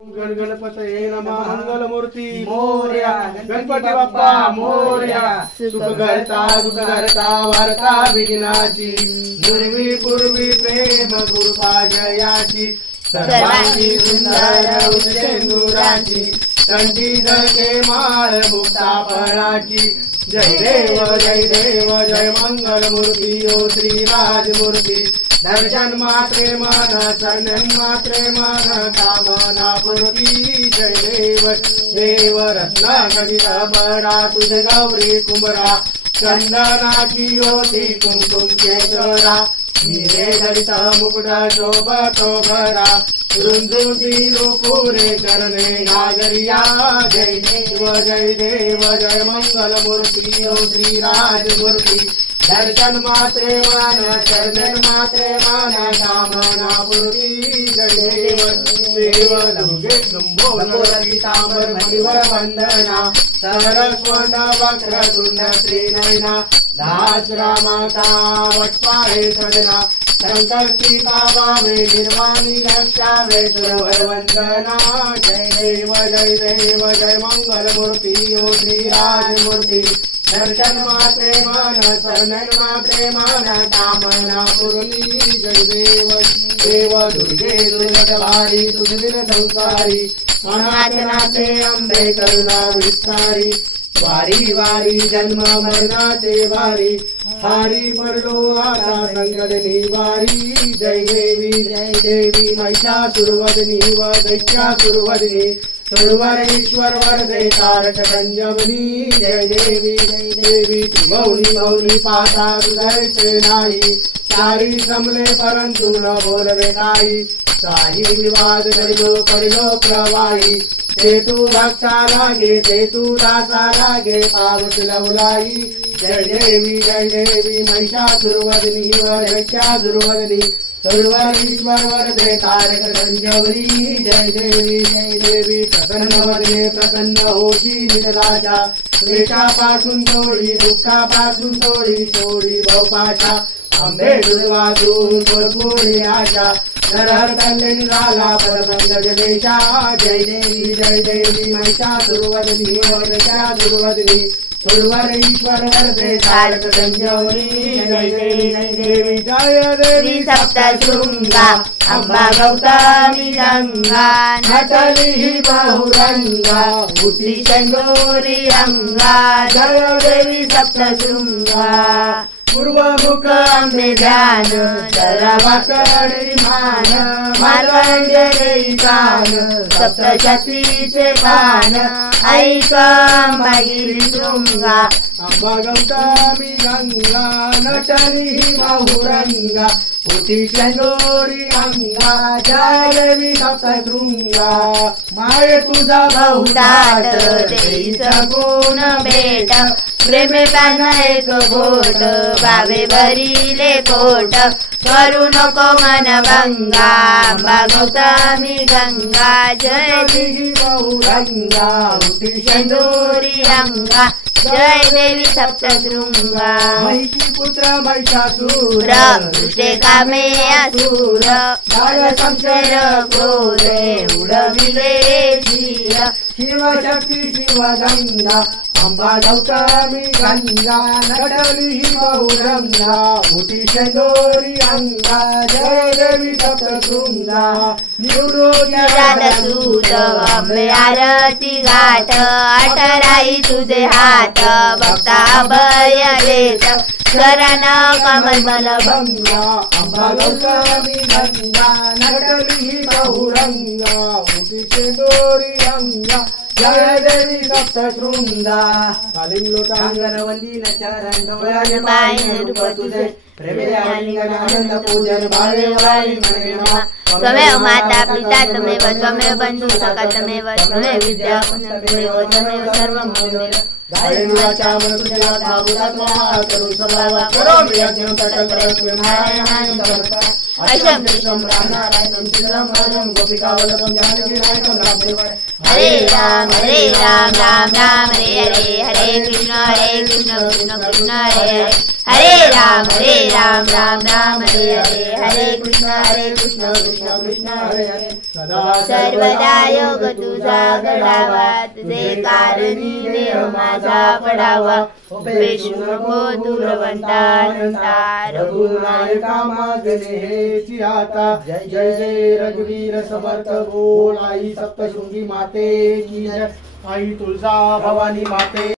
गणपतये नमः। मंगलमूर्ती मोरया, गणपती बाप्पा मोरया। सुखकर्ता दुःखहर्ता वार्ता विघ्नाची, पूर्वी प्रेम कृपा जयाची। सर्वांगी सुंदर उदयेंदुराची, कंठी धके माळ मुक्ता फळाची। जय देव जय मंगलमूर्ती ओ श्रीराजमूर्ती। दर्शन मात्रे मन शरण मात्रे मन कामना पूर्ती। जय देव रत्न गणित बरा तुझे गौरी कुंभरा। चंदनाची होती कुंकुम केशरा, हिरे जडित मुकुट शोभतो भरा। रुंजुती पुरे करणे नागरिया। जय देव जय मंगलमूर्ती ओ श्रीराजमूर्ती। दर्शन मात्रे मन शरण मात्रे मन कामना पूर्ती। जय देव दुर्गे लंबोदर पीतांबर मणिवर वंदना। सरस्वंड वक्रतुंड त्रिनयना, दास रामाता वटपाळे सदना। संकष्टी पावावे निर्वाणी रक्षावे सरोवर वंदना। जय देव जय मंगलमूर्ती ओ श्रीराजमूर्ती। दर्शन मात्रे मन शरण मात्रे मन कामना पूर्ती। जय देव दुर्गे दुर्गतवारी तुझ दिन संसारी। अनाथनाथे अंबे करुणा विस्तारी। वारी वारी जन्म मरणाचे वारी, हारी पडलो आता संकट निवारी। जय देवी महिषासुरवदनी व दैत्यासुरवदनी। सर्वरेश्वर वरदे तारक संजीवनी। जय देवी मौनी पाता तुझैसे नाही। सारी समले परंतु न बोलवे काही। काही विवाद पडिलो प्रवाही। ते तू भक्ता लागे ते तू दासा लागे पावत लवलाई। जय देवी महिषासुरवदनी व दैत्यासुरवदनी। सर्वरीश्वर वरदे तारक संजीवनी। जय देवी प्रसन्न वदने प्रसन्न होशी निराशा। क्लेशापासून थोडी दुःखापासून थोडी भवपाशा। अंबे दुर्वासून भरपूर आशा। नरहर कल्याणी झाला परमंगल देशा। जय देवी महिषासुरवदनी व दैत्यासुरवदनी। सर्वरेश्वर वरदे तारक संजीवनी। जय देवी सप्तशृंगा अंबा गौतमी गंगा। नटली ही बहुरंगा उठी चंदोरी अंगा। जय देवी सप्तशृंगा पूर्वमुख अंबे ध्यान। सर्वाकडे मान मार्कंडेय ईशान। सप्तशतीचे पान ऐक अंबागिरी शृंगा। अंबा गौतमी गंगा नटली ही बहुरंगा उठी चंदोरी अंगा। जय देवी सप्तशृंगा माये तुझा बहुतात देई सगुण भेट। प्रेमे पान एक घोट बावे भरिले पोट। करू नको मन भंगा अंबा गौतमी गंगा। जय देवी बहुरंगा उठी चंदोरी अंगा। जय देवी सप्तशृंगा महिषी पुत्र महिषासुर। दुष्टे कामे असुर झाल संशय क्रोधे उडविले धीर। शिवशक्ती शिवगंगा अंबा गौतमी गंगा नटली ही बहुरंगा उठी चंदोरी अंगा। जय देवी सप्तशृंगा निवडून सूत अंबे आरती घाट। अठराई तुझे हात भक्ता अभय देत। शरण कमल भंगा अंबा गौतमी गंगा नटली ही बहुरंगा उठी चंदोरी अंगा। जय देवी सप्तशृंगा कालिंग लोटांगण वंदीन चरण डोळ्याने पाय रूप तुझे। प्रेमे आलिंगन आनंद पूजन बाळे वाळी मने नमा। त्वमेव माता पिता त्वमेव त्वमेव बंधु सखा त्वमेव त्वमेव विद्या त्वमेव त्वमेव सर्वं मम। गायन वाचा मन तुझ्या भावुरात्मा करून स्वभावा करो यज्ञ सकल परस्मै नारायण समर्पण। अशम विश्वम नारायणं श्रीराम भजन गोपिका वल्लभं जानकी नायकं नामदेवाय। हरे राम राम राम हरे हरे। हरे कृष्ण कृष्ण कृष्ण हरे हरे। हरे राम राम राम हरे हरे, हरे कृष्ण कृष्ण कृष्ण हरे हरे। सर्वदा योग तुझा घडावा, तुझे कारणी देह माझा पडावा। उपदेशू नको दूरवंता रघुनायका मागणे हेची आता। जय जय रघुवीर समर्थ बोल, आई सप्तशृंगी माते की जय, आई तुळजा भवानी माते।